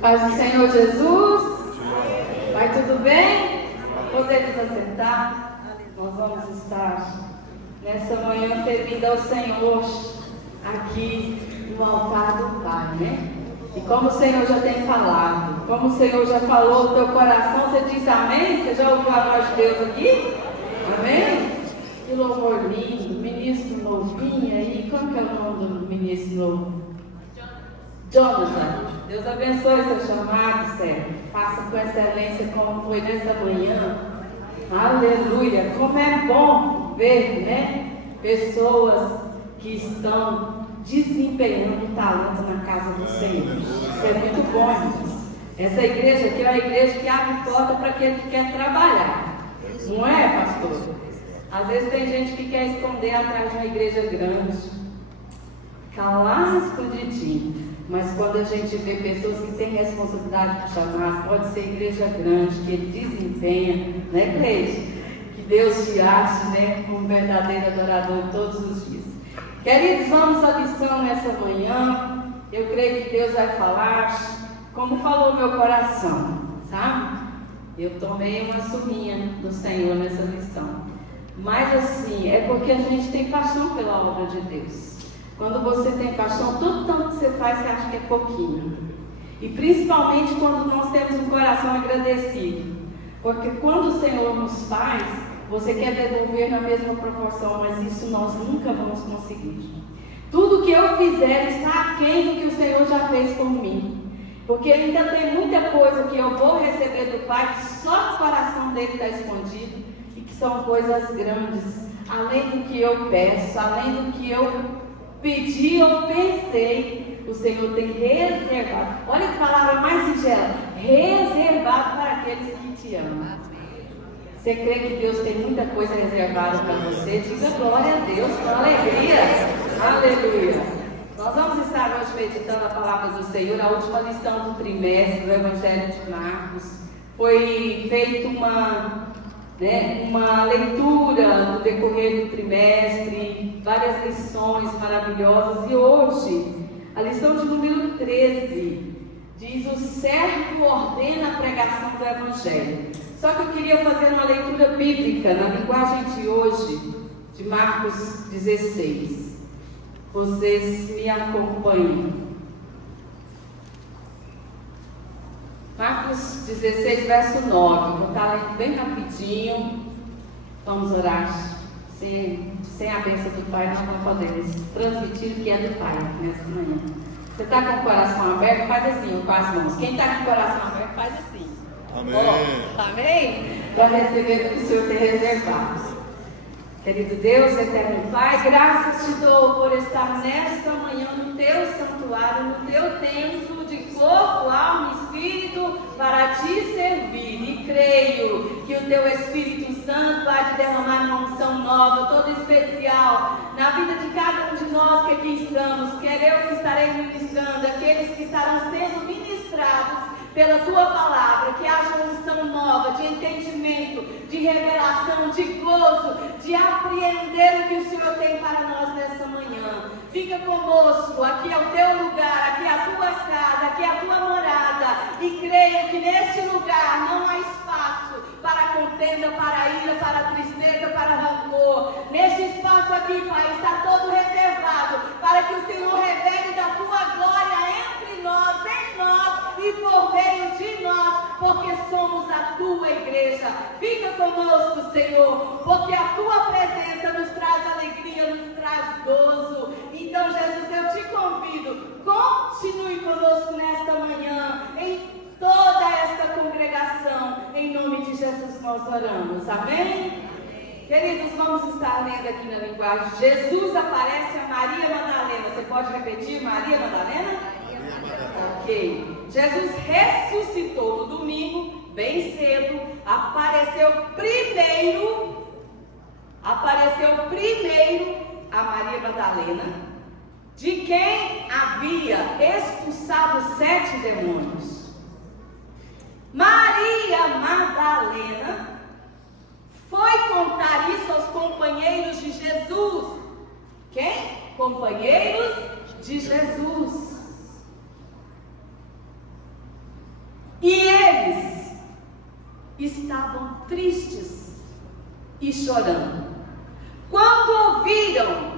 Paz do Senhor Jesus. Vai tudo bem? Podemos assentar? Nós vamos estar nessa manhã servindo ao Senhor aqui no altar do Pai, né? E como o Senhor já tem falado, como o Senhor já falou no teu coração, você diz amém? Você já ouviu a voz de Deus aqui? Amém? Que louvor lindo, ministro novinho aí. Como que é o nome do ministro novo? Jonathan. Deus abençoe seu chamado, servo. Faça com excelência como foi nesta manhã. Aleluia. Como é bom ver, né? Pessoas que estão desempenhando talento na casa do Senhor. Isso é muito bom, irmãos. Essa igreja aqui é uma igreja que abre porta para aquele que quer trabalhar. Não é, pastor? Às vezes tem gente que quer esconder atrás de uma igreja grande. Ficar lá escondidinho. Mas quando a gente vê pessoas que têm responsabilidade de chamar, pode ser igreja grande, que ele desempenha, né, igreja? Que Deus te ache, né, como um verdadeiro adorador todos os dias. Queridos, vamos à lição nessa manhã. Eu creio que Deus vai falar como falou o meu coração, sabe? Eu tomei uma surrinha do Senhor nessa lição. Mas assim, é porque a gente tem paixão pela obra de Deus. Quando você tem paixão, tudo tanto que você faz, você acha que é pouquinho. E principalmente quando nós temos um coração agradecido. Porque quando o Senhor nos faz, você quer devolver na mesma proporção, mas isso nós nunca vamos conseguir. Tudo que eu fizer está aquém do que o Senhor já fez por mim. Porque ainda tem muita coisa que eu vou receber do Pai, que só o coração dele está escondido, e que são coisas grandes, além do que eu peço, além do que eu pedi ou pensei, o Senhor tem reservado. Olha que palavra mais singela: reservado para aqueles que te amam. Você crê que Deus tem muita coisa reservada para você? Diga glória a Deus, com alegria. Aleluia. Nós vamos estar hoje meditando a palavra do Senhor, a última lição do trimestre do Evangelho de Marcos. Foi feita uma leitura no decorrer do trimestre, várias lições maravilhosas, e hoje, a lição de número 13, diz: o servo ordena a pregação do Evangelho. Só que eu queria fazer uma leitura bíblica na linguagem de hoje, de Marcos 16. Vocês me acompanham. Marcos 16, verso 9. Vou estar lendo bem rapidinho. Vamos orar. Sem a bênção do Pai, nós não podemos transmitir o que é do Pai nessa manhã. Você está com o coração aberto? Faz assim, com as mãos. Quem está com o coração aberto, faz assim. Amém. Oh, amém? Para receber o que o Senhor tem reservado. Querido Deus, eterno Pai, graças te dou por estar nesta manhã no teu santuário, no teu templo de corpo, alma e espírito, para te servir. E creio que o teu Espírito Santo há de derramar uma unção nova, toda especial, na vida de cada um de nós que aqui estamos. Quer eu que estarei ministrando, aqueles que estarão sendo ministrados pela tua palavra, que haja uma unção nova, de entendimento, de revelação, de gozo, de apreender o que o Senhor tem para nós nessa manhã. Fica conosco, aqui é o teu lugar, aqui é a tua casa, aqui é a tua morada, e creio que neste lugar não há espaço para contenda, para ira, para tristeza, para rancor. Neste espaço aqui, Pai, está todo reservado para que o Senhor revele da tua glória entre nós, em nós e por meio de nós, porque somos a tua igreja. Fica conosco, Senhor, porque a tua presença nos traz alegria, nos traz gozo. Então, Jesus, eu te convido, continue conosco nesta manhã, em toda esta congregação, em nome de Jesus nós oramos, amém? Queridos, vamos estar lendo aqui na linguagem. Jesus aparece a Maria Madalena. Você pode repetir? Maria Madalena? Ok. Jesus ressuscitou no domingo, bem cedo, apareceu primeiro a Maria Madalena, de quem havia expulsado 7 demônios. Maria Madalena foi contar isso aos companheiros de Jesus. Quem? Companheiros de Jesus. estavam tristes e chorando. Quando ouviram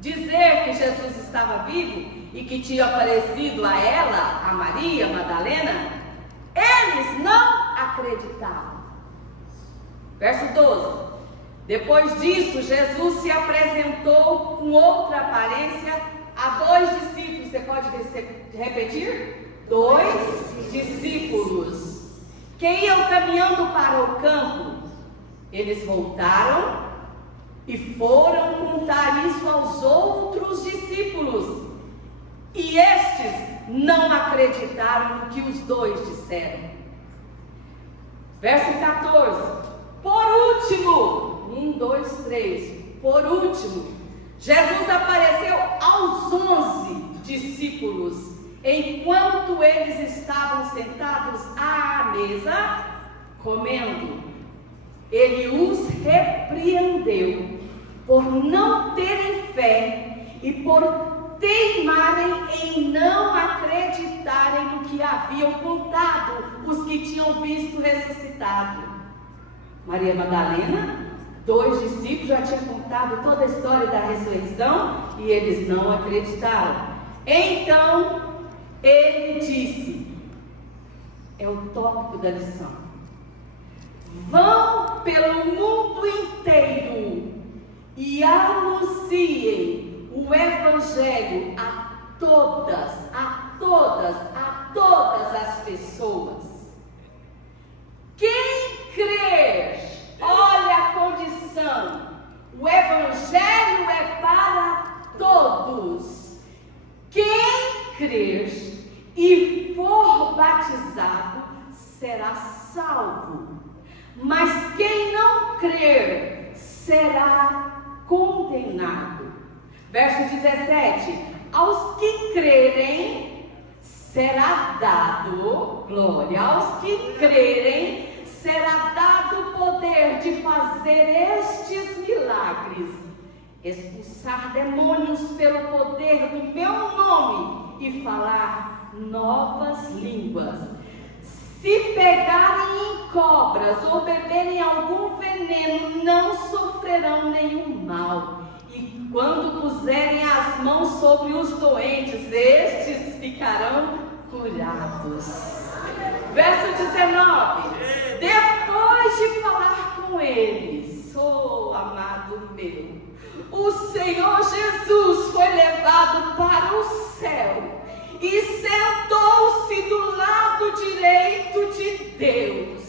dizer que Jesus estava vivo e que tinha aparecido a ela, a Maria Madalena, eles não acreditavam. Verso 12. Depois disso, Jesus se apresentou com outra aparência a 2 discípulos. Você pode repetir? 2 discípulos que iam caminhando para o campo. Eles voltaram e foram contar isso aos outros discípulos. E estes não acreditaram no que os 2 disseram. Verso 14. Por último, 1, 2, 3. Por último, Jesus apareceu aos 11 discípulos, enquanto eles estavam sentados à mesa, comendo. Ele os repreendeu por não terem fé e por teimarem em não acreditarem no que haviam contado os que tinham visto ressuscitado. Maria Madalena, 2 discípulos já tinham contado toda a história da ressurreição e eles não acreditaram. Então ele disse, é o tópico da lição: vão pelo mundo inteiro e anunciem o evangelho a todas as pessoas. Quem crer, olha a condição, o evangelho é para todos. Quem crer e for batizado será salvo, mas quem não crer será condenado. Verso 17: aos que crerem será dado, glória, aos que crerem será dado o poder de fazer estes milagres, expulsar demônios pelo poder do meu nome e falar novas línguas. Se pegarem em cobras ou beberem algum veneno, não sofrerão nenhum mal. E quando puserem as mãos sobre os doentes, estes ficarão curados. Verso 19: depois de falar com eles, amado meu, o Senhor Jesus foi levado para o céu e sentou-se do lado direito de Deus.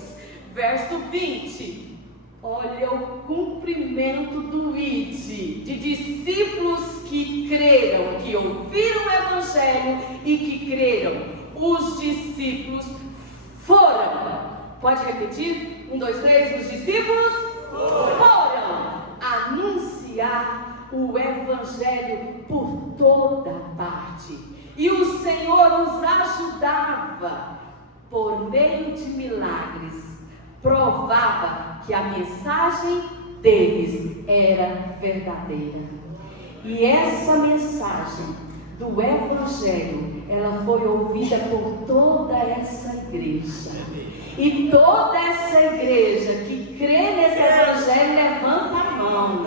Verso 20: olha o cumprimento do id, de discípulos que creram, que ouviram o evangelho e que creram. Os discípulos foram. Pode repetir? 1, 2, 3. Os discípulos foram anunciar o evangelho por toda parte. E o Senhor os ajudava por meio de milagres. Provava que a mensagem deles era verdadeira. E essa mensagem do evangelho, ela foi ouvida por toda essa igreja. E toda essa igreja que crê nesse evangelho, levanta a mão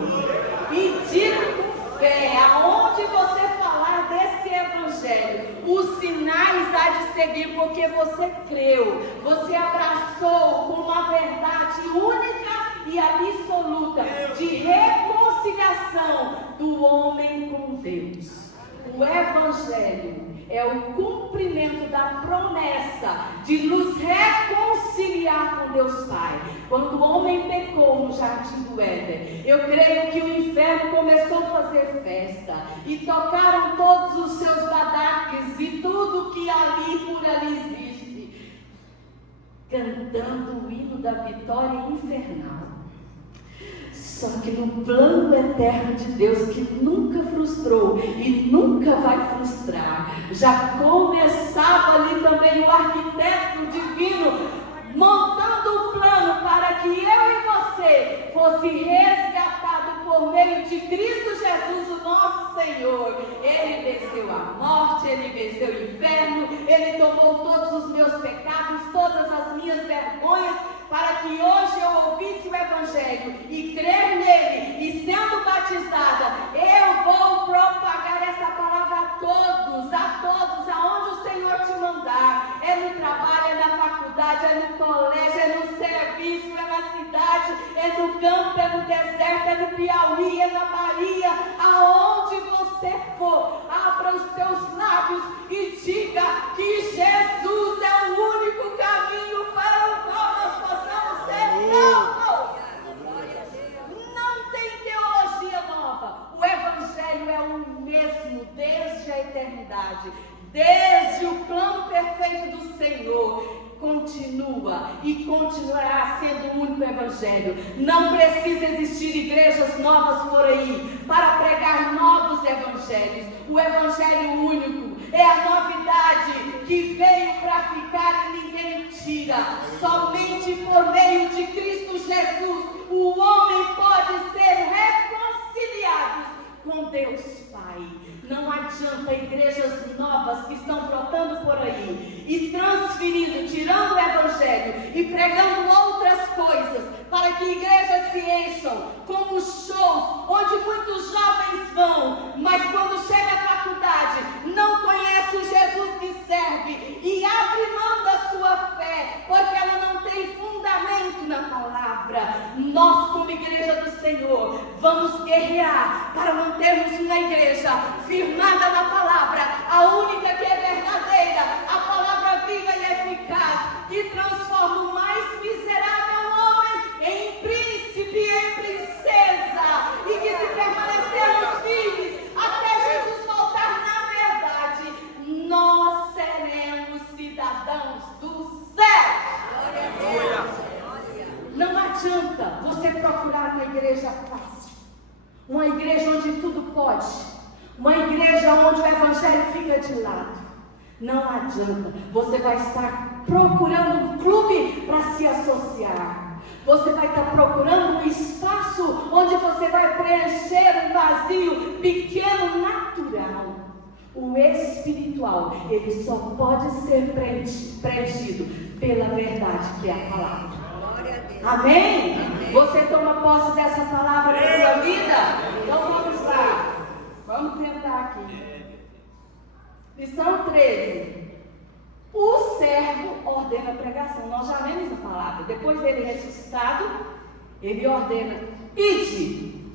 e diga com fé: aonde você falar desse evangelho, os sinais há de seguir, porque você creu, você abraçou com uma verdade única e absoluta de reconciliação do homem com Deus. O evangelho é o cumprimento da promessa de nos reconciliar com Deus Pai. Quando o homem pecou no jardim do Éden, eu creio que o inferno começou a fazer festa e tocaram todos os seus badaques e tudo que ali por ali existe, cantando o hino da vitória infernal. Só que no plano eterno de Deus, que nunca frustrou e nunca vai frustrar, já começava ali também o arquiteto divino, montando o plano para que eu e você fosse resgatado por meio de Cristo Jesus, o nosso Senhor. Ele venceu a morte, Ele venceu o inferno, Ele tomou todos os meus pecados, todas as minhas vergonhas, para que hoje eu ouvisse o Evangelho e crer nele e sendo batizada, eu vou propagar essa palavra a todos, aonde o Senhor te mandar. É no trabalho, é na faculdade, é no colégio, é no serviço, é na cidade, é no campo, é no deserto, é no Piauí, é na Bahia, aonde você for, abra os teus lábios e diga que Jesus é o único caminho para o qual nós possamos ser salvos. Não tem teologia nova. O Evangelho é o mesmo desde a eternidade, desde o plano perfeito do Senhor. Continua e continuará sendo o único Evangelho. Não precisa existir igrejas novas por aí para pregar novos evangelhos. O Evangelho único é a novidade que veio para ficar e ninguém tira. Somente por meio de Cristo Jesus o homem pode ser reconciliado com Deus Pai. Não adianta igrejas novas que estão brotando por aí e transferindo, tirando o Evangelho e pregando outras coisas para que igrejas se encham, como shows, onde muitos jovens vão, mas quando chega à faculdade não conhece o Jesus que serve e abre mão da sua fé, porque ela não tem fundamento na palavra. Nós, como igreja do Senhor, vamos guerrear para mantermos uma igreja firmada na palavra, a única que é verdadeira, a palavra viva e eficaz, que transforma o mais miserável homem em príncipe e em princesa, e que se permanecermos firmes até Jesus voltar, na verdade, nós seremos cidadãos do céu. Não adianta você procurar uma igreja fácil, uma igreja onde tudo pode, uma igreja onde o Evangelho fica de lado. Não adianta, você vai estar procurando um clube para se associar. Você vai estar procurando um espaço onde você vai preencher um vazio pequeno, natural. O espiritual, ele só pode ser preenchido pela verdade, que é a palavra. Amém? Amém? Você toma posse dessa palavra na sua vida? Então vamos lá. Vamos tentar aqui. Lição 13. O servo ordena a pregação. Nós já lemos a palavra. Depois dele ressuscitado, ele ordena: ide.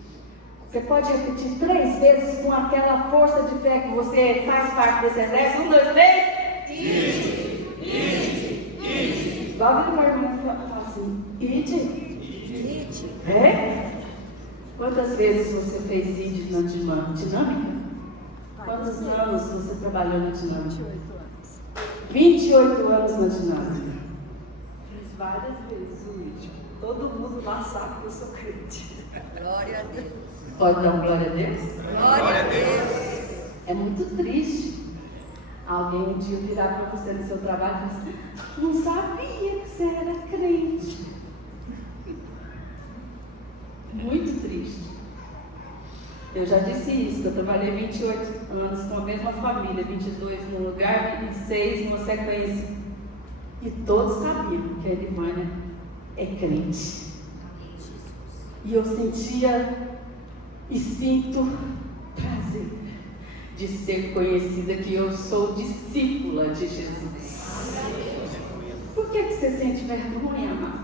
Você pode repetir 3 vezes com aquela força de fé que você faz parte desse exército. 1, 2, 3. Ide. Ide. Ide. Igual o meu irmão fala assim: ide. Ide. É? Quantas vezes você fez ide na dinâmica? Quantos anos você trabalhou na dinâmica? 28 anos na dinâmica. Fiz várias vezes o ide. Todo mundo lá sabe que eu sou crente. Glória a Deus. Pode dar glória a Deus? Glória a Deus. É muito triste alguém um dia virar para você no seu trabalho e falar assim: não sabia que você era crente. Muito triste. Eu já disse isso, que eu trabalhei 28 anos com a mesma família, 22 num lugar, 26 numa sequência. E todos sabiam que a Elivânia é crente. E eu sentia e sinto prazer de ser conhecida que eu sou discípula de Jesus. Por que você sente vergonha, amado?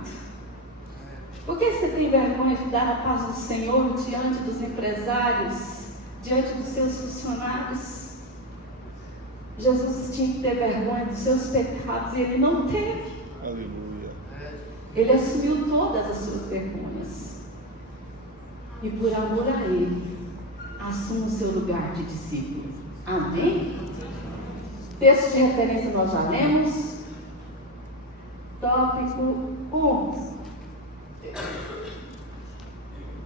Por que você tem vergonha de dar a paz do Senhor diante dos empresários, diante dos seus funcionários? Jesus tinha que ter vergonha dos seus pecados e ele não teve. Aleluia. Ele assumiu todas as suas vergonhas. E por amor a ele, assuma o seu lugar de discípulo. Amém? Texto de referência nós já lemos. Tópico 1.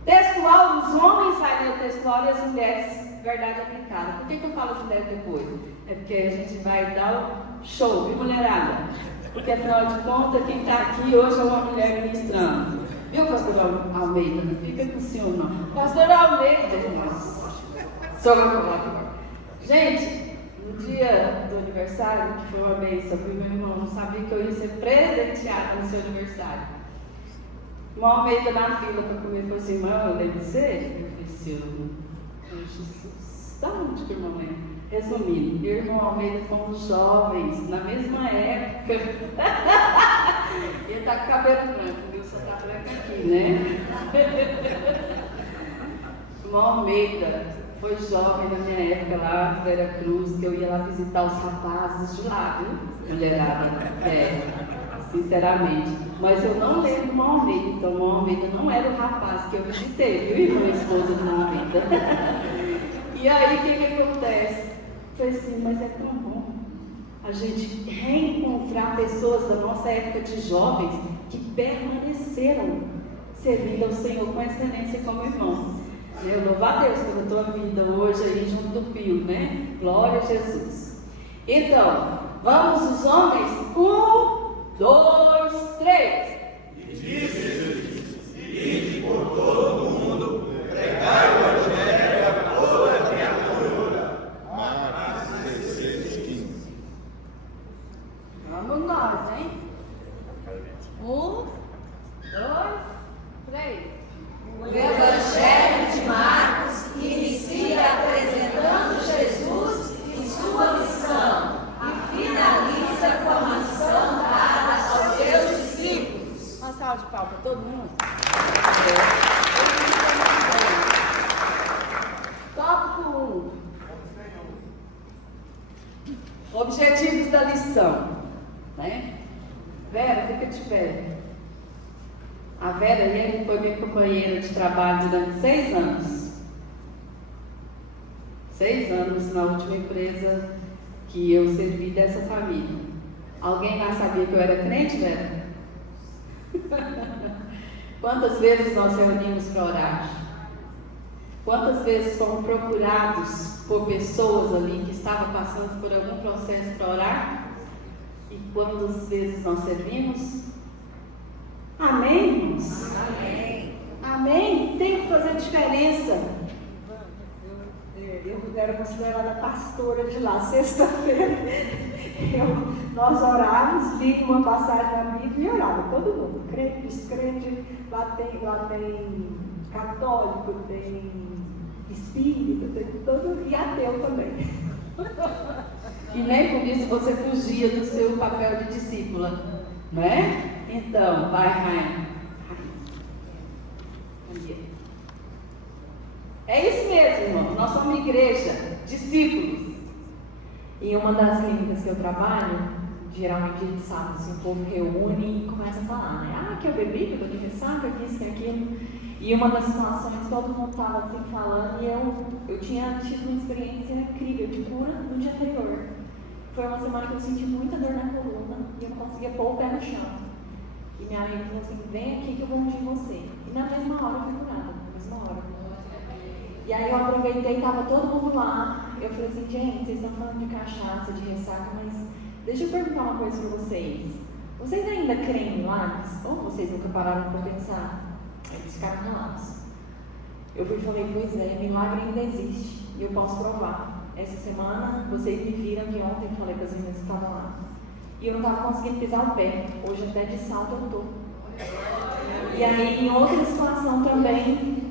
Textual, os homens vai ler o textual e as mulheres verdade aplicada. Por que eu falo as mulheres depois? É porque a gente vai dar o show, viu, mulherada? Porque afinal de contas, quem está aqui hoje é uma mulher ministrando. Viu, pastor Almeida? Não fica com o senhor, não. Pastor Almeida, nossa. Só vai falar agora. Gente, no dia do aniversário, que foi uma bênção, meu irmão não sabia que eu ia ser presenteada no seu aniversário. Irmão Almeida na fila para comer falou assim: irmão, eu lembro de você? Eu falei assim: Jesus, da onde que o irmão é? Resumindo, eu e o irmão Almeida fomos jovens, na mesma época. Ele está com cabelo branco, o meu só está branco aqui, né? O irmão Almeida foi jovem na minha época lá em Vera Cruz, que eu ia lá visitar os rapazes de lá, viu? Mulherada, sinceramente. Mas eu não lembro do irmão Almeida, então o irmão Almeida não era o rapaz que eu visitei, viu, irmão, esposa do irmão Almeida? E aí, o que acontece? Eu falei assim, mas é tão bom a gente reencontrar pessoas da nossa época de jovens que permaneceram servindo ao Senhor com excelência como irmão. Eu louvo a Deus pela tua vida hoje aí junto do Pio, né? Glória a Jesus. Então, vamos os homens? 1, 2, 3. E disse Jesus: ide por todo o mundo, pregai o evangelho a toda criatura. Marcos 16:15. Vamos nós, hein? 1, 2, 3. O Evangelho de Marcos inicia apresentando Jesus e sua missão e finaliza com a missão dada aos seus discípulos. Uma salva de palmas para todo mundo. Tópico 1. Objetivos da lição. Né? Vera, fica de pé. A Vera foi minha companheira de trabalho durante 6 anos. 6 anos na última empresa que eu servi dessa família. Alguém lá sabia que eu era crente, Vera? Quantas vezes nós reunimos para orar? Quantas vezes fomos procurados por pessoas ali que estavam passando por algum processo para orar? E quantas vezes nós servimos? Amém, irmãos? Amém. Amém? Tem que fazer diferença. Eu era considerada pastora de lá. Sexta-feira, nós orávamos, li uma passagem da Bíblia e orava, todo mundo, crente, descrente, lá tem católico, tem espírita, tem todo, e ateu também. E nem por isso você fugia do seu papel de discípula, não é? Então, vai, Rainha. É isso mesmo, irmão. Nós somos uma igreja, discípulos. Em uma das clínicas que eu trabalho, geralmente a gente sabe, assim, o povo reúne e começa a falar, né? Ah, que eu bebi, que eu tô de ressaca, que isso, que aquilo. E uma das situações, todo mundo estava assim falando e eu tinha tido uma experiência incrível de cura no dia anterior. Foi uma semana que eu senti muita dor na coluna e eu não conseguia pôr o pé no chão. E minha amiga falou assim, vem aqui que eu vou ungir você. E na mesma hora eu fui curada, na mesma hora. E aí eu aproveitei, estava todo mundo lá. Eu falei assim, gente, vocês estão falando de cachaça, de ressaca, mas deixa eu perguntar uma coisa para vocês. Vocês ainda creem em milagres? Ou vocês nunca pararam para pensar? Eles ficaram calados. Eu fui e falei, pois é, milagre ainda existe. E eu posso provar. Essa semana, vocês me viram que ontem eu falei para as meninas que estavam lá. E eu não estava conseguindo pisar o pé. Hoje até de salto eu estou. E aí, em outra situação também...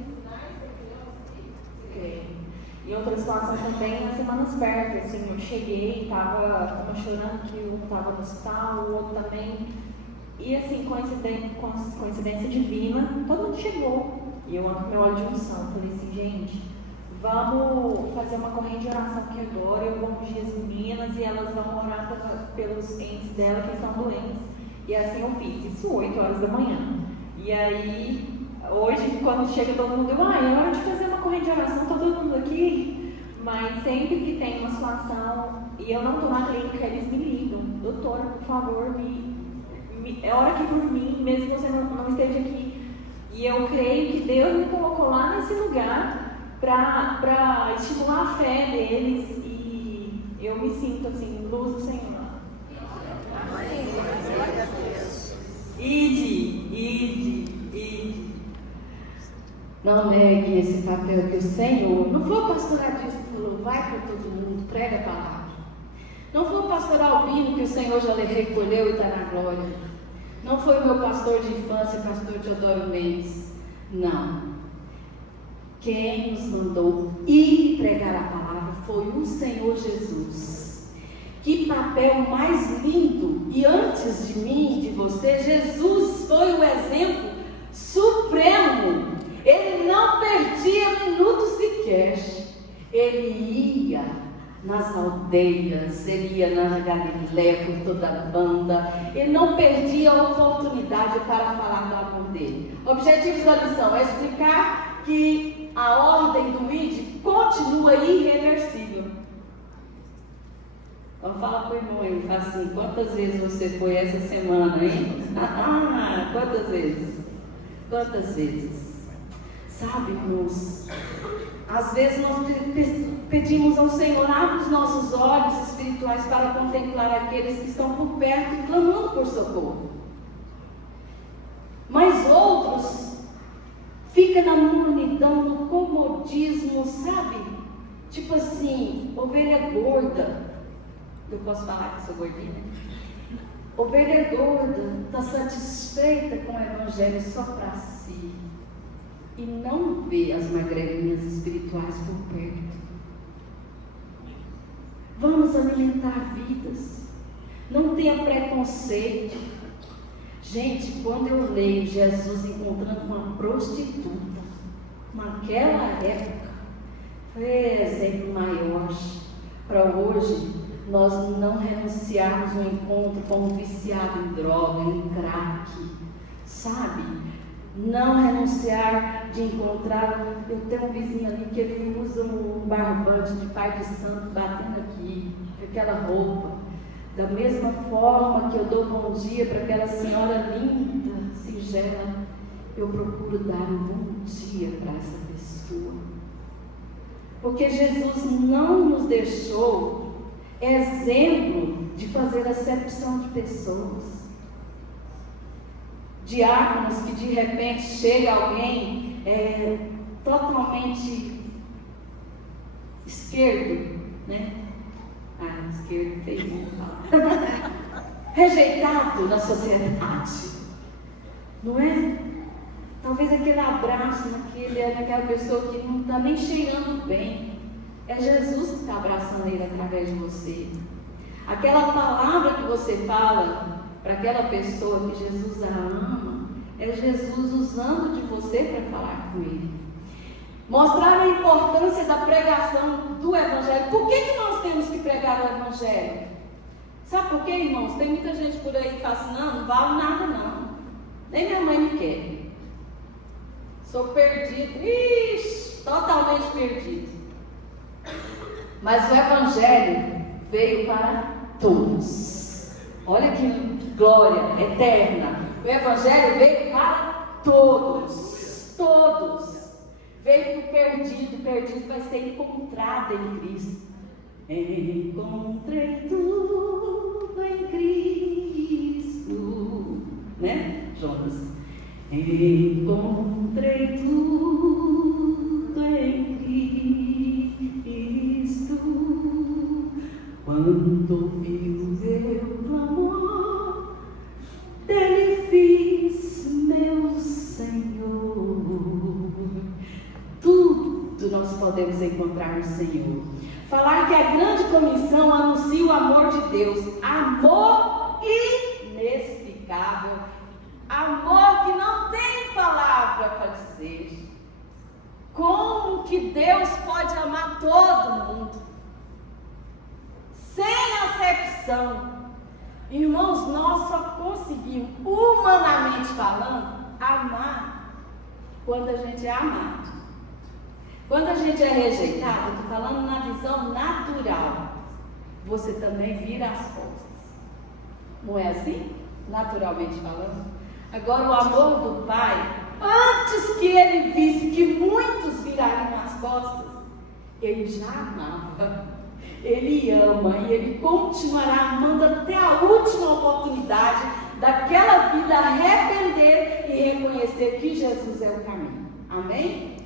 Em outra situação também, nas semanas perto, assim, eu cheguei, estava uma chorando que um estava no hospital, o outro também. E assim, coincidência divina, todo mundo chegou. E eu ando com meu óleo de unção. Falei assim, gente, vamos fazer uma corrente de oração aqui agora. Eu vou ungir as meninas e elas vão orar pelos entes dela que estão doentes. E assim eu fiz, isso 8 horas da manhã. E aí, hoje, quando chega todo mundo, é hora de fazer uma corrente de oração, todo mundo aqui. Mas sempre que tem uma situação, e eu não estou na clínica, eles me ligam. Doutora, por favor, ora aqui por mim, mesmo que você não esteja aqui. E eu creio que Deus me colocou lá nesse lugar para estimular a fé deles. E eu me sinto assim, luz do Senhor. Ide. Não negue esse papel que o Senhor, não foi o pastor Adilson que falou, vai para todo mundo, prega a palavra. Não foi o pastor Albino que o Senhor já lhe recolheu e está na glória. Não foi o meu pastor de infância, o pastor Teodoro Mendes. Não. Quem nos mandou ir pregar a palavra foi o Senhor Jesus. Que papel mais lindo! E antes de mim, de você, Jesus foi o exemplo supremo. Ele não perdia minutos sequer. Ele ia nas aldeias, ele ia na Galiléia por toda a banda. Ele não perdia a oportunidade para falar do amor dele. O objetivo da lição é explicar que a ordem do ID continua irreversível. Vamos falar para o irmão aí, fala assim: quantas vezes você foi essa semana, hein? Quantas vezes? Quantas vezes? Sabe, irmãos, às vezes nós pedimos ao Senhor, abre os nossos olhos espirituais para contemplar aqueles que estão por perto e clamando por socorro. Mas outros ficam na humanidão, no comodismo, sabe? Tipo assim, ovelha gorda. Eu posso falar que sou gordinha? Ovelha gorda, está satisfeita com o evangelho só para si. E não vê as magrelinhas espirituais por perto. Vamos alimentar vidas. Não tenha preconceito. Gente, quando eu leio Jesus encontrando uma prostituta, naquela época, foi exemplo maior para hoje nós não renunciarmos um encontro com um viciado em droga, em crack, sabe? Não renunciar de encontrar. Eu tenho um vizinho ali que ele usa um barbante de pai de santo batendo aqui, com aquela roupa. Da mesma forma que eu dou bom dia para aquela senhora linda, singela, eu procuro dar um bom dia para essa pessoa. Porque Jesus não nos deixou exemplo de fazer acepção de pessoas. Diáconos que de repente chega alguém totalmente esquerdo, né? Esquerdo, feio, rejeitado na sociedade, não é? Talvez aquele abraço naquela pessoa que não está nem cheirando bem. É Jesus que está abraçando ele através de você. Aquela palavra que você fala para aquela pessoa que Jesus a ama, é Jesus usando de você para falar com ele. Mostrar a importância da pregação do Evangelho. Por que nós temos que pregar o Evangelho? Sabe por quê, irmãos? Tem muita gente por aí que fala assim: não vale nada não. Nem minha mãe me quer. Sou perdido. Ixi, totalmente perdido. Mas o Evangelho veio para todos. Olha que glória eterna. O Evangelho veio para todos. Todos. Veio para o perdido. O perdido vai ser encontrado em Cristo. Encontrei tudo em Cristo. Né, Jonas? Encontrei tudo em Cristo. Quando ouvi o meu clamor, dele fiz meu Senhor. Tudo nós podemos encontrar no Senhor. Falar que a grande comissão anuncia o amor de Deus. Amor inexplicável. Amor que não tem palavra para dizer. Como que Deus pode amar todo mundo? Sem acepção. Irmãos, nós só conseguimos, humanamente falando, amar quando a gente é amado. Quando a gente é rejeitado, eu estou falando na visão natural, você também vira as costas. Não é assim? Naturalmente falando. Agora o amor do Pai, antes que ele visse que muitos virariam as costas, ele já amava. Ele ama e ele continuará amando até a última oportunidade daquela vida arrepender e reconhecer que Jesus é o caminho. Amém?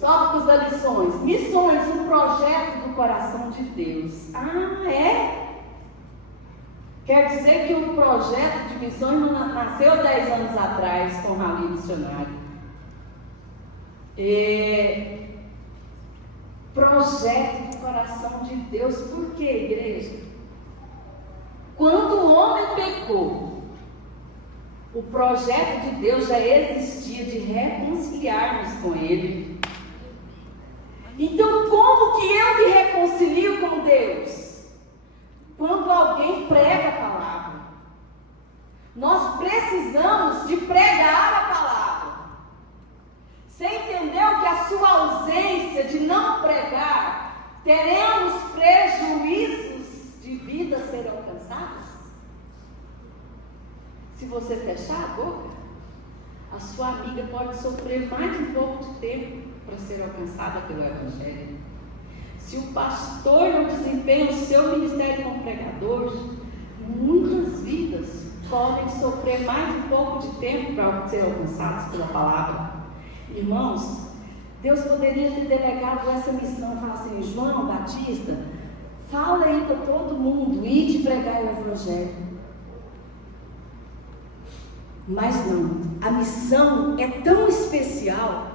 Tópicos da lições. Missões, um projeto do coração de Deus. Ah, é? Quer dizer que o projeto de missões não nasceu 10 anos atrás com o Rally Missionário. Projeto do coração de Deus. Por quê, igreja? Quando o homem pecou, o projeto de Deus já existia de reconciliar-nos com Ele. Então, como que eu me reconcilio com Deus? Quando alguém prega a palavra. Nós precisamos de pregar a palavra. Você entendeu que a sua ausência de não pregar, teremos prejuízos de vidas serem alcançadas? Se você fechar a boca, a sua amiga pode sofrer mais um pouco de tempo para ser alcançada pelo Evangelho. Se o pastor não desempenha o seu ministério como pregador, muitas vidas podem sofrer mais um pouco de tempo para ser alcançadas pela palavra. Irmãos, Deus poderia ter delegado essa missão, falar assim: João Batista, fala aí para todo mundo, ide pregar o Evangelho. Mas não, a missão é tão especial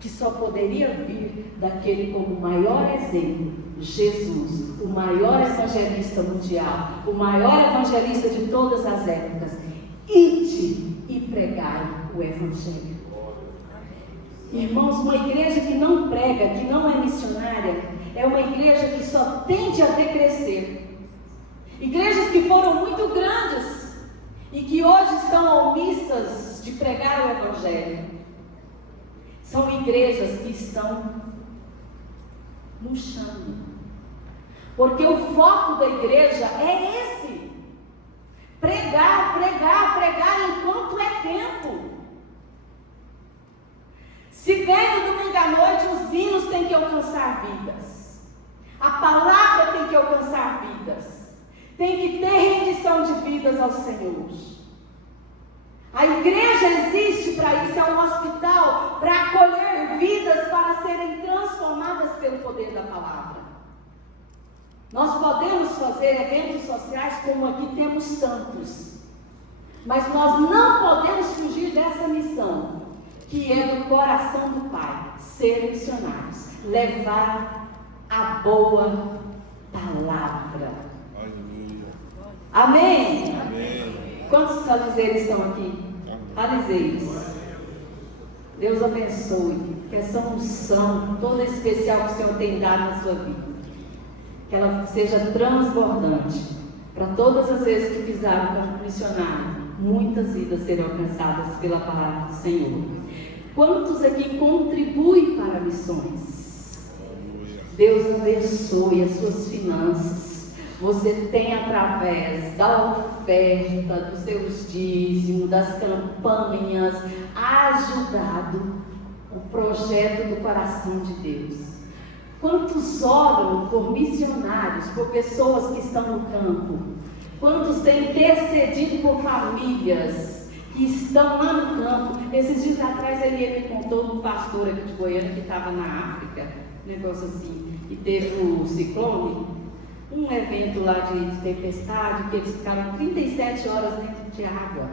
que só poderia vir daquele como maior exemplo, Jesus, o maior evangelista mundial, o maior evangelista de todas as épocas. Ide e pregai o Evangelho. Irmãos, uma igreja que não prega, que não é missionária, é uma igreja que só tende a decrescer. Igrejas que foram muito grandes e que hoje estão omissas de pregar o Evangelho, são igrejas que estão murchando, porque o foco da igreja é esse: pregar, pregar, pregar enquanto é tempo. Se vem no domingo à noite, os hinos têm que alcançar vidas, a palavra tem que alcançar vidas, tem que ter rendição de vidas ao Senhor. A igreja existe para isso, é um hospital para acolher vidas para serem transformadas pelo poder da palavra. Nós podemos fazer eventos sociais como aqui temos tantos, mas nós não podemos fugir dessa missão, que é do coração do Pai: ser missionários, levar a boa palavra. Amém? Amém. Quantos faliseiros estão aqui? Faliseiros. Deus abençoe, que essa unção toda especial que o Senhor tem dado na sua vida, que ela seja transbordante, para todas as vezes que pisaram como missionário, muitas vidas serão alcançadas pela palavra do Senhor. Quantos aqui contribuem para missões? Deus abençoe as suas finanças. Você tem, através da oferta, dos seus dízimos, das campanhas, ajudado o projeto do coração de Deus. Quantos oram por missionários, por pessoas que estão no campo? Quantos têm intercedido por famílias que estão lá no campo? Esses dias atrás ele me contou de um pastor aqui de Goiânia que estava na África, um negócio assim, e teve um ciclone, um evento lá de tempestade, que eles ficaram 37 horas dentro de água.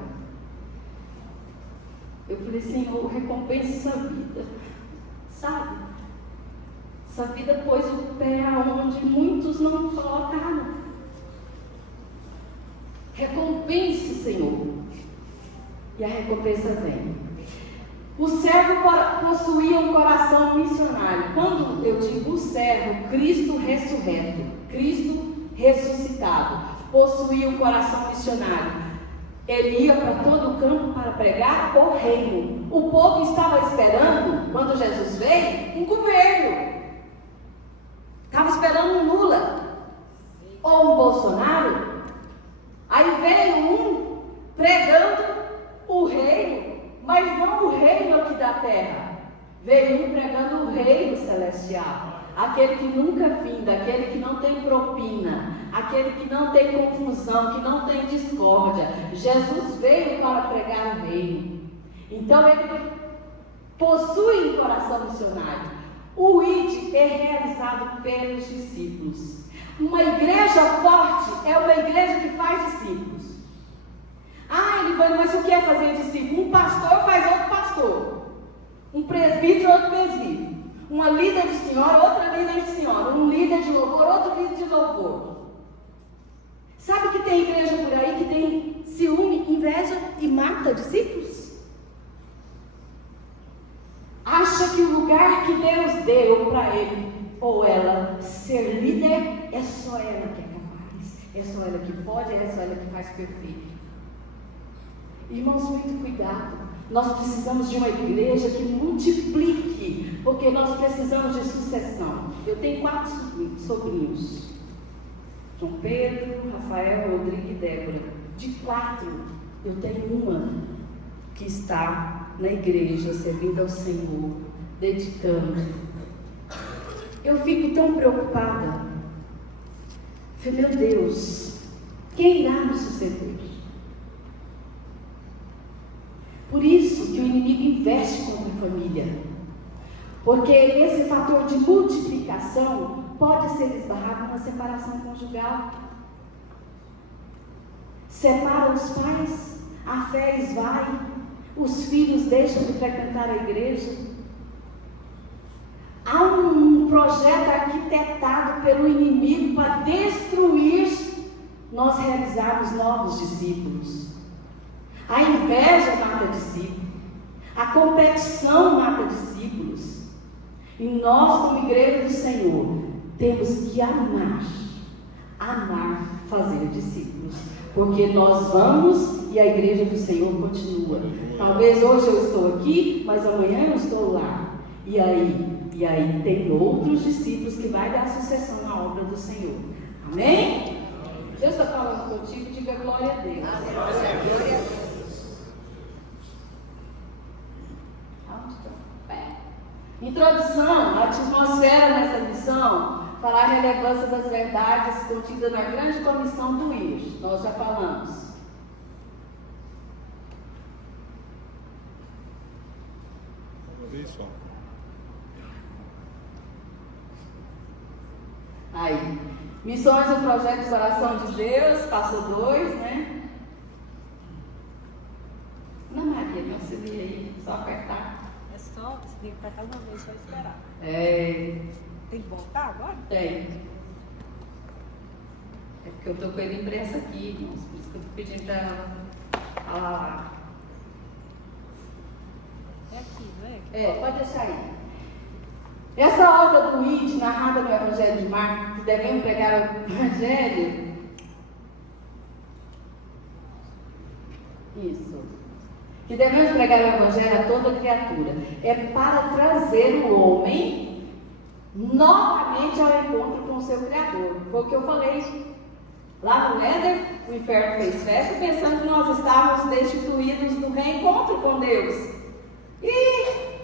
Eu falei: Senhor, recompensa essa vida, sabe? Essa vida pôs o pé aonde muitos não colocaram. Recompense, Senhor. E a recompensa vem. O servo possuía um coração missionário. Quando eu digo o servo, Cristo ressurreto, Cristo ressuscitado, possuía um coração missionário. Ele ia para todo o campo para pregar o reino. O povo estava esperando, quando Jesus veio, um governo. Estava esperando um Lula ou um Bolsonaro. Aí veio um pregando o reino, mas não o reino aqui da terra. Veio um pregando o reino celestial, aquele que nunca finda, aquele que não tem propina, aquele que não tem confusão, que não tem discórdia. Jesus veio para pregar o reino. Então ele possui um coração missionário. O ID é realizado pelos discípulos. Uma igreja forte é uma igreja que faz discípulos. quer fazer discípulo. Um pastor faz outro pastor. Um presbítero, outro presbítero. Uma líder de senhora, outra líder de senhora. Um líder de louvor, outro líder de louvor. Sabe que tem igreja por aí que tem ciúme, inveja e mata discípulos? Acha que o lugar que Deus deu para ele ou ela ser líder é só ela que é capaz, é só ela que pode, é só ela que faz perfeito. Irmãos, muito cuidado. Nós precisamos de uma igreja que multiplique, porque nós precisamos de sucessão. Eu tenho 4 sobrinhos: João Pedro, Rafael, Rodrigo e Débora. De 4, eu tenho uma que está na igreja, servindo ao Senhor, dedicando. Eu fico tão preocupada. Falei, meu Deus, quem irá me suceder? Por isso que o inimigo investe contra a família. Porque esse fator de multiplicação pode ser esbarrado numa separação conjugal. Separa os pais, a fé esvai, os filhos deixam de frequentar a igreja. Há um projeto arquitetado pelo inimigo para destruir nós realizarmos novos discípulos. A inveja mata discípulos, a competição mata discípulos. E nós, como igreja do Senhor, temos que amar fazer discípulos. Porque nós vamos e a igreja do Senhor continua. Talvez hoje eu estou aqui, mas amanhã eu estou lá. E aí tem outros discípulos que vai dar sucessão na obra do Senhor. Amém? Deus está falando contigo, diga glória a Deus. Glória a Deus. Introdução, a atmosfera nessa missão fará a relevância das verdades contidas na grande comissão do IRS. Nós já falamos. Isso. Aí, missões do projeto de oração de Deus, passo 2, né? Ana Maria, me auxilia aí, só apertar. É só, você tem que apertar uma vez, só esperar. Tem que voltar agora? Tem. É porque eu estou com ele impresso aqui, irmãos, por isso que eu estou pedindo para ela falar lá. É aqui, não é? Pode deixar aí. Essa obra do ID, narrada no Evangelho de Marcos, que devemos pregar o Evangelho. Isso. Que devemos pregar o Evangelho a toda criatura. É para trazer o homem novamente ao encontro com o seu Criador. Foi o que eu falei. Lá no Éden, o inferno fez festa pensando que nós estávamos destituídos do reencontro com Deus. E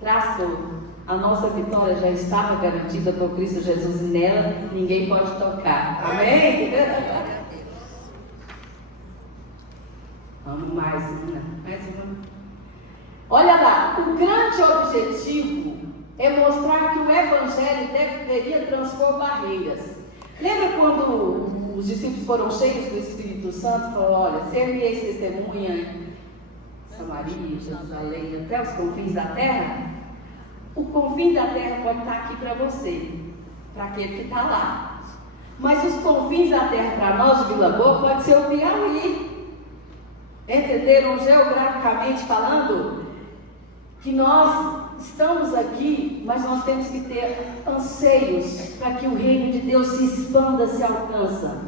traçou. A nossa vitória já estava garantida por Cristo Jesus e nela ninguém pode tocar. Amém? Vamos mais uma. Olha lá, o grande objetivo é mostrar que o Evangelho deveria transpor barreiras. Lembra quando os discípulos foram cheios do Espírito Santo? Falou, olha, ser-me-eis testemunha em Samaria, Jerusalém, até os confins da terra. O confim da terra pode estar aqui para você, para aquele que está lá. Mas os confins da terra para nós de Vila Boa pode ser o Piauí. Entenderam geograficamente falando? Que nós estamos aqui, mas nós temos que ter anseios para que o reino de Deus se expanda, se alcança.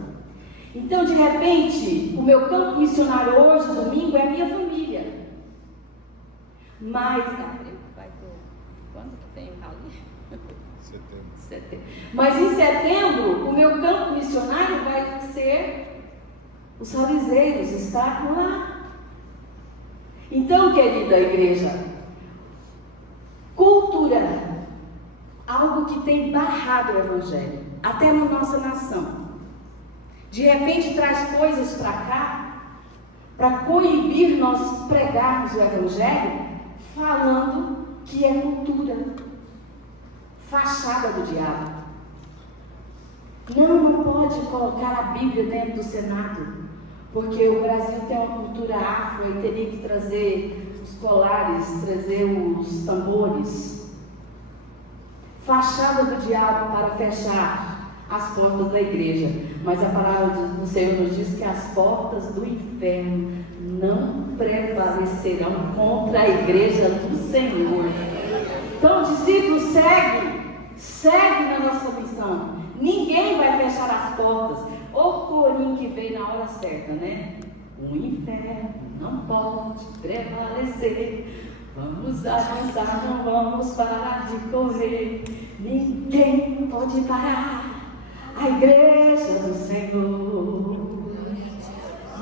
Então, de repente, o meu campo missionário hoje, domingo, é a minha família. Mas, quando que tem o rally? Setembro. Mas em setembro, o meu campo missionário vai ser os fariseus, estar lá. Então, querida igreja, cultura, algo que tem barrado o Evangelho, até na nossa nação. De repente traz coisas para cá, para coibir nós pregarmos o Evangelho, falando que é cultura, fachada do diabo. Não pode colocar a Bíblia dentro do Senado, Porque o Brasil tem uma cultura afro e teria que trazer os colares, trazer os tambores. Fachada do diabo para fechar as portas da igreja. Mas a palavra do Senhor nos diz que as portas do inferno não prevalecerão contra a igreja do Senhor. Então, discípulos, segue na nossa missão. Ninguém vai fechar as portas. O corinho que veio na hora certa, né? O inferno não pode prevalecer. Vamos avançar, não vamos parar de correr. Ninguém pode parar a igreja do Senhor.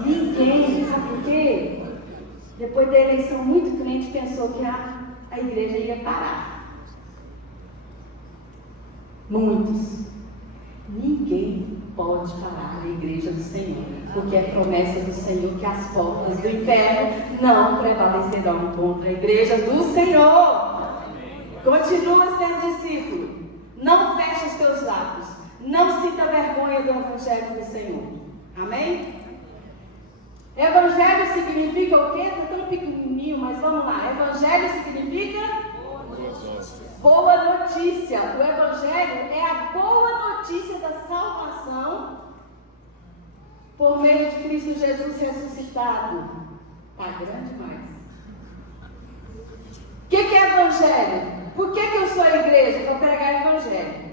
Ninguém, sabe por quê? Depois da eleição, muito crente pensou que a igreja ia parar. Muitos. Ninguém pode parar a igreja do Senhor, porque é promessa do Senhor que as portas do inferno não prevalecerão contra a igreja do Senhor. Continua sendo discípulo. Não feche os teus lábios. Não sinta vergonha do Evangelho do Senhor. Amém? Evangelho significa o quê? Está tão pequenininho, mas vamos lá. Evangelho significa boa notícia. O Evangelho é a boa notícia da salvação por meio de Cristo Jesus ressuscitado. Está grande demais. O que é Evangelho? Por que eu sou a igreja? Para pregar Evangelho.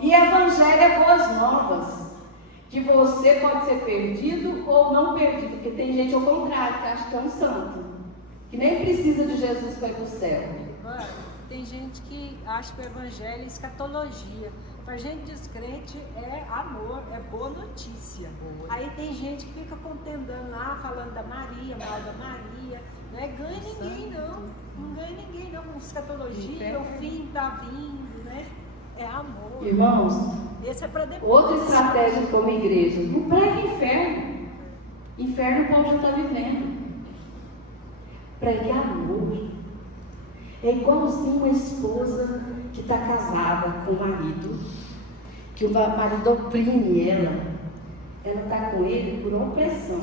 E Evangelho é boas novas. Que você pode ser perdido ou não perdido. Porque tem gente ao contrário, que acha que é um santo. Que nem precisa de Jesus para ir para o céu. Tem gente que acha que o evangelho é escatologia. Para gente descrente é amor, é boa notícia. Aí tem gente que fica contendendo lá, falando da Maria, mal da Maria. Não é ganha ninguém não. Não ganha ninguém não. Escatologia, o fim está vindo, né? É amor. Irmãos, esse é para depois. outra estratégia como igreja. Não prega inferno. Inferno o povo já está vivendo. Pregue amor. É igualzinho uma esposa que está casada com o marido, que o marido oprime ela está com ele por opressão.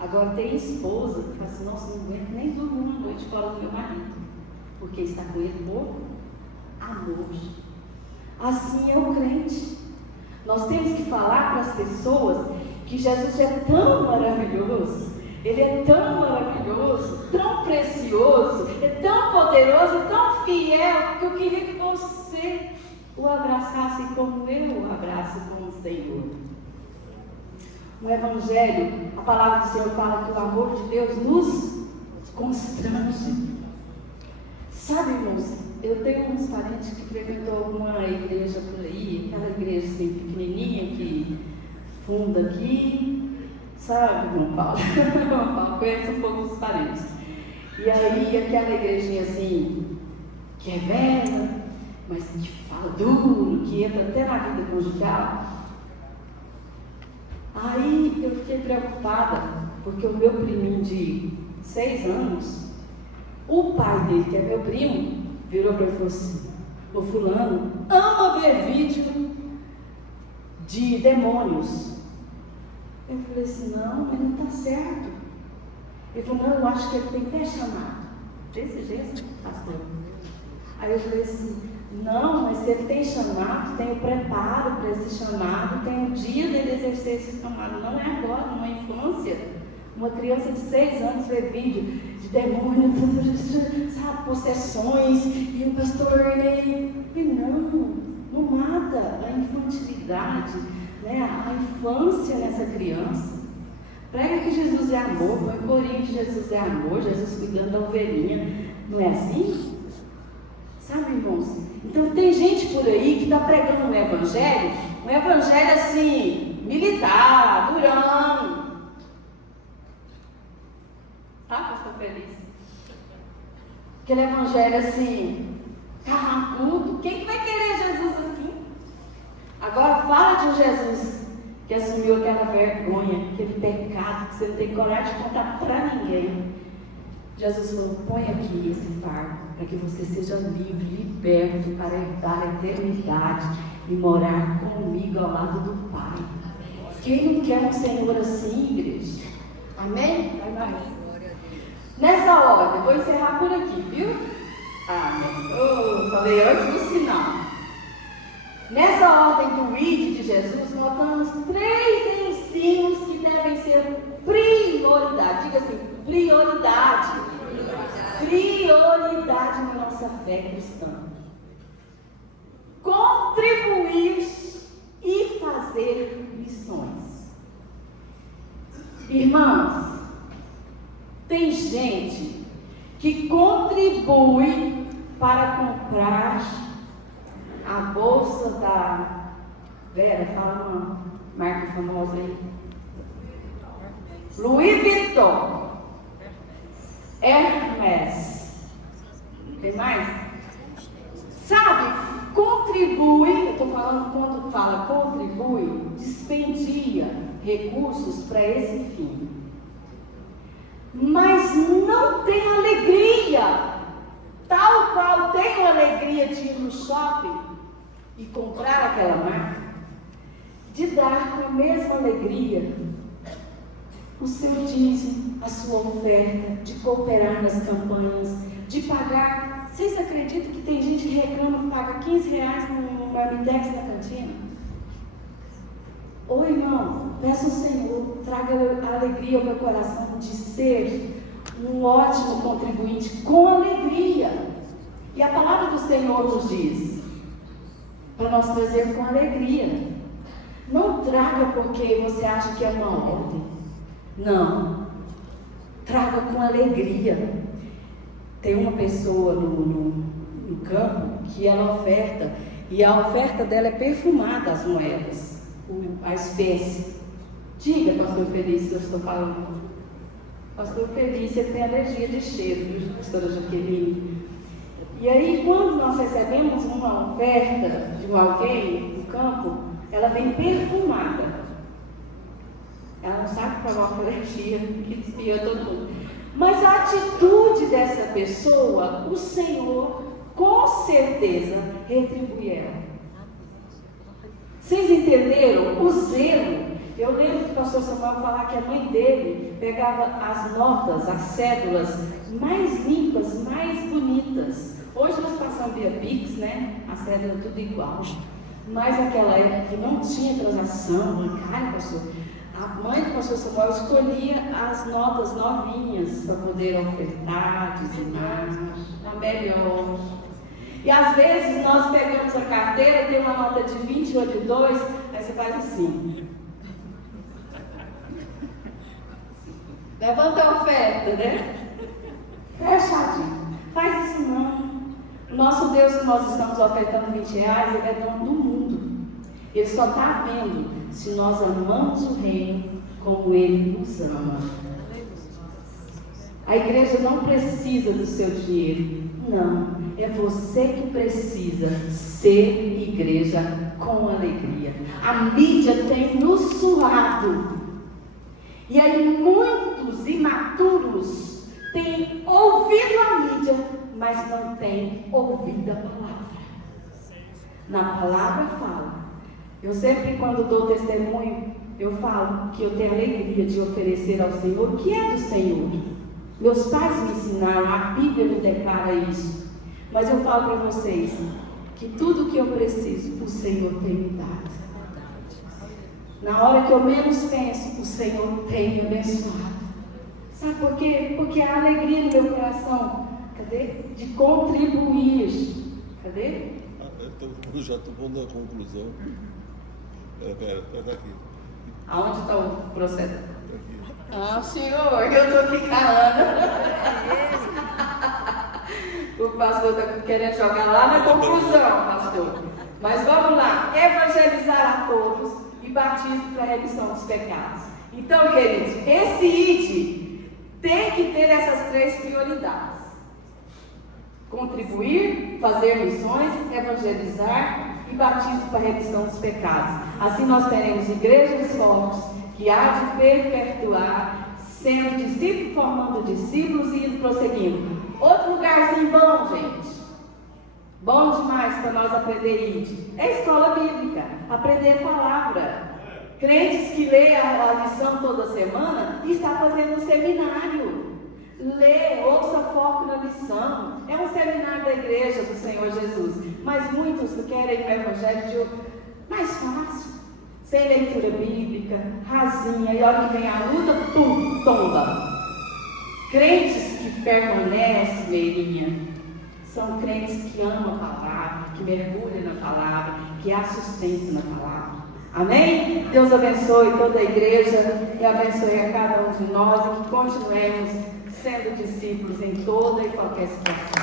Agora tem esposa que fala assim, nossa, não aguento nem dormir uma noite fora do meu marido, porque está com ele por amor. Assim é o crente. Nós temos que falar para as pessoas que Jesus é tão maravilhoso. Ele é tão maravilhoso, tão precioso, é tão poderoso, tão fiel, que eu queria que você o abraçasse como eu o abraço com o Senhor. No Evangelho, a palavra do Senhor fala que o amor de Deus nos constrange. Sabe, irmãos, eu tenho uns parentes que frequentou alguma igreja por aí, aquela igreja assim pequenininha que funda aqui. Sabe, João Paulo? João Paulo conhece um pouco dos parentes. E aí, aquela igrejinha assim, que é velha, mas que fala duro, que entra até na vida conjugal. Aí eu fiquei preocupada, porque o meu priminho de 6 anos, o pai dele, que é meu primo, virou para ele e falou assim: o fulano ama ver vídeo de demônios. Eu falei assim, não, mas não está certo. Ele falou, não, eu acho que ele tem que ter chamado. Desse jeito, pastor. Aí eu falei assim, não, mas se ele tem chamado, tem o preparo para esse chamado, tem o dia dele exercer esse chamado. Não é agora, numa infância. Uma criança de 6 anos vê vídeo de demônio, sabe, possessões, e o pastor, ele não mata a infantilidade, né, a infância nessa criança. Prega que Jesus é amor, põe corinho que Jesus é amor, Jesus cuidando da ovelhinha. Não é assim? Sabe, irmãos? Então tem gente por aí que está pregando um evangelho assim, militar, durão. Tá, pastor Feliz? Aquele evangelho assim, carrancudo. Quem que vai querer Jesus assim? Agora fala de um Jesus que assumiu aquela vergonha, aquele pecado que você não tem coragem de contar para ninguém. Jesus falou, põe aqui esse fardo, para que você seja livre, liberto, para herdar a eternidade e morar comigo ao lado do Pai. Quem não quer um Senhor assim, igreja? Amém? Amém. Nessa ordem, vou encerrar por aqui, viu? Amém. Falei antes do sinal. Nessa ordem do ID de Jesus, notamos 3 ensinos que devem ser prioridade. Diga assim, prioridade. Prioridade na nossa fé cristã. Contribuir e fazer missões. Irmãos, tem gente que contribui para comprar a bolsa da Vera, fala uma marca famosa aí. Louis Vuitton, Hermès. Tem mais? Sabe, contribui, eu estou falando quando fala contribui, despendia recursos para esse fim. Mas não tem alegria, tal qual tem alegria de ir no shopping e comprar aquela marca, de dar com a mesma alegria o seu dízimo, a sua oferta, de cooperar nas campanhas, de pagar. Vocês acreditam que tem gente que reclama que paga R$15 no marmitex na cantina? Ô irmão, peça ao Senhor, traga alegria ao meu coração de ser um ótimo contribuinte com alegria. E a palavra do Senhor nos diz para nós trazer com alegria. Não traga porque você acha que é uma ordem. Não. Traga com alegria. Tem uma pessoa no campo que ela oferta, e a oferta dela é perfumada, as moedas, a espécie. Diga, pastor Felício, que eu estou falando. Pastor Felício, ele tem alergia de cheiro, viu, pastora Jaqueline? E aí, quando nós recebemos uma oferta de alguém no campo, ela vem perfumada. Ela não sabe provar uma alergia, que desvia todo mundo. Mas a atitude dessa pessoa, o Senhor, com certeza, retribui ela. Vocês entenderam? O zelo. Eu lembro que o pastor Samuel falar que a mãe dele pegava as notas, as cédulas mais limpas, mais bonitas. Hoje nós passamos via Pix, né? A cédula é tudo igual. Mas naquela época que não tinha transação bancária, pastor, a mãe do pastor Samuel escolhia as notas novinhas para poder ofertar, dizimar, a melhor. E às vezes nós pegamos a carteira, tem uma nota de 20 ou de 2, aí você faz assim. Levanta a oferta, né? Fechadinho. Faz isso não. O nosso Deus que nós estamos ofertando R$20, Ele é dono do mundo. Ele só está vendo se nós amamos o reino como Ele nos ama. A igreja não precisa do seu dinheiro. Não. É você que precisa ser igreja com alegria. A mídia tem nos surrado. E aí muitos imaturos têm ouvido a mídia, mas não têm ouvido a palavra. Na palavra fala. Eu sempre, quando dou testemunho, eu falo que eu tenho alegria de oferecer ao Senhor o que é do Senhor. Meus pais me ensinaram, a Bíblia me declara isso. Mas eu falo para vocês que tudo que eu preciso, o Senhor tem me dado. Na hora que eu menos penso, o Senhor tem me abençoado. Sabe por quê? Porque há alegria no meu coração. Cadê? De contribuir. Cadê? Eu já estou pondo a conclusão. Pera, está aqui. Aonde está o processo? Aqui. Ah, senhor, eu estou aqui calando. O pastor está querendo jogar lá na conclusão, pastor. Mas vamos lá. Evangelizar a todos e batismo para a remissão dos pecados. Então, queridos, esse ID tem que ter essas 3 prioridades. Contribuir, fazer missões, evangelizar e batismo para a remissão dos pecados. Assim nós teremos igrejas fortes que há de perpetuar, sendo discípulos, formando discípulos e indo prosseguindo. Outro lugarzinho bom, gente. Bom demais para nós aprender ID. É a escola bíblica. Aprender a palavra. Crentes que lê a lição toda semana e está fazendo um seminário. Lê, ouça, foco na lição. É um seminário da igreja do Senhor Jesus. Mas muitos querem o evangelho mais fácil, sem leitura bíblica, rasinha, e a hora que vem a luta, pum, tomba. Crentes que permanecem, Meirinha, são crentes que amam a palavra, que mergulham na palavra, que a sustentam na palavra. Amém? Deus abençoe toda a igreja e abençoe a cada um de nós e que continuemos sendo discípulos em toda e qualquer situação.